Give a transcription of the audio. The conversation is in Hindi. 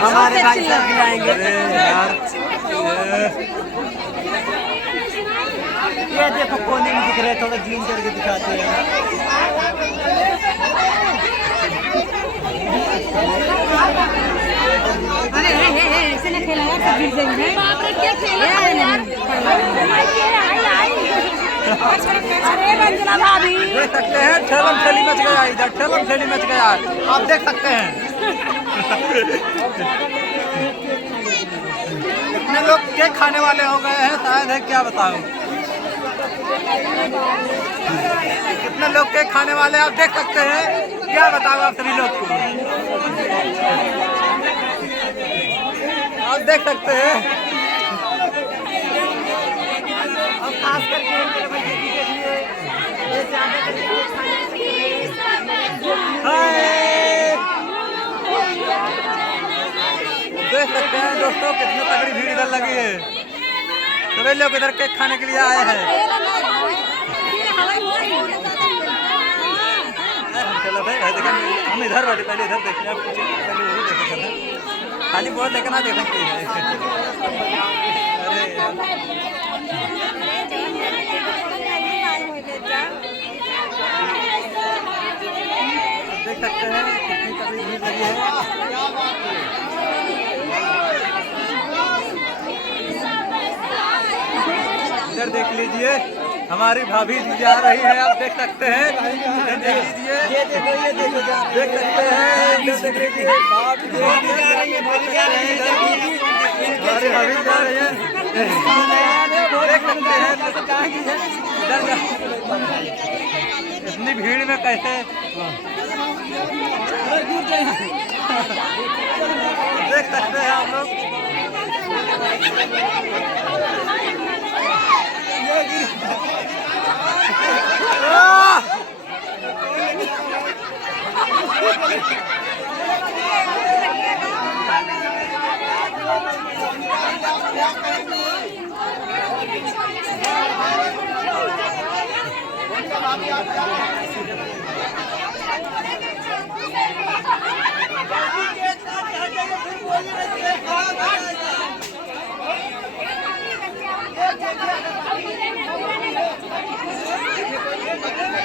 हमारे भाई साहब खिलाएंगे। ये देखो कोने में दिख रहे, थोड़ा जूम करके दिखाते हैं। अरे ऐसे ना खेला यार, सब गिर जाएंगे। बाप रे क्या खेला यार। अरे रंजना भाभी देख सकते हैं ठेलम ठेली मच गया, इधर ठेलम ठेली मच गया, आप देख सकते हैं। कितने लोग केक खाने वाले हो गए हैं शायद है, क्या बताऊं। कितने लोग केक खाने वाले आप देख सकते हैं, क्या बताऊं आप सभी लोग को। आप देख सकते हैं। और खास करके उनके बच्चे के लिए ये ज्यादा करके खाने के लिए देख सकते हैं दोस्तों, कितनी तगड़ी भीड़ इधर लगी है। सभी लोग इधर केक खाने के लिए आए हैं। हम इधर बैठे, पहले इधर देखिए, आप पहले वही देखे थे, खाली बोल लेकर ना देख सकते हैं। अरे देख सकते हैं कितनी तगड़ी भीड़ लगी है। इधर देख लीजिए, हमारी भाभी जी जा रही है, आप देख सकते हैं। इधर देख लीजिए, ये देखो देख सकते हैं। इधर देख लीजिए, भाभी जा रही है, भाभी जा रही है। हमारी भाभी जा रही है, देख सकते हैं। इधर इतनी भीड़ में कैसे देख सकते हैं आप लोग।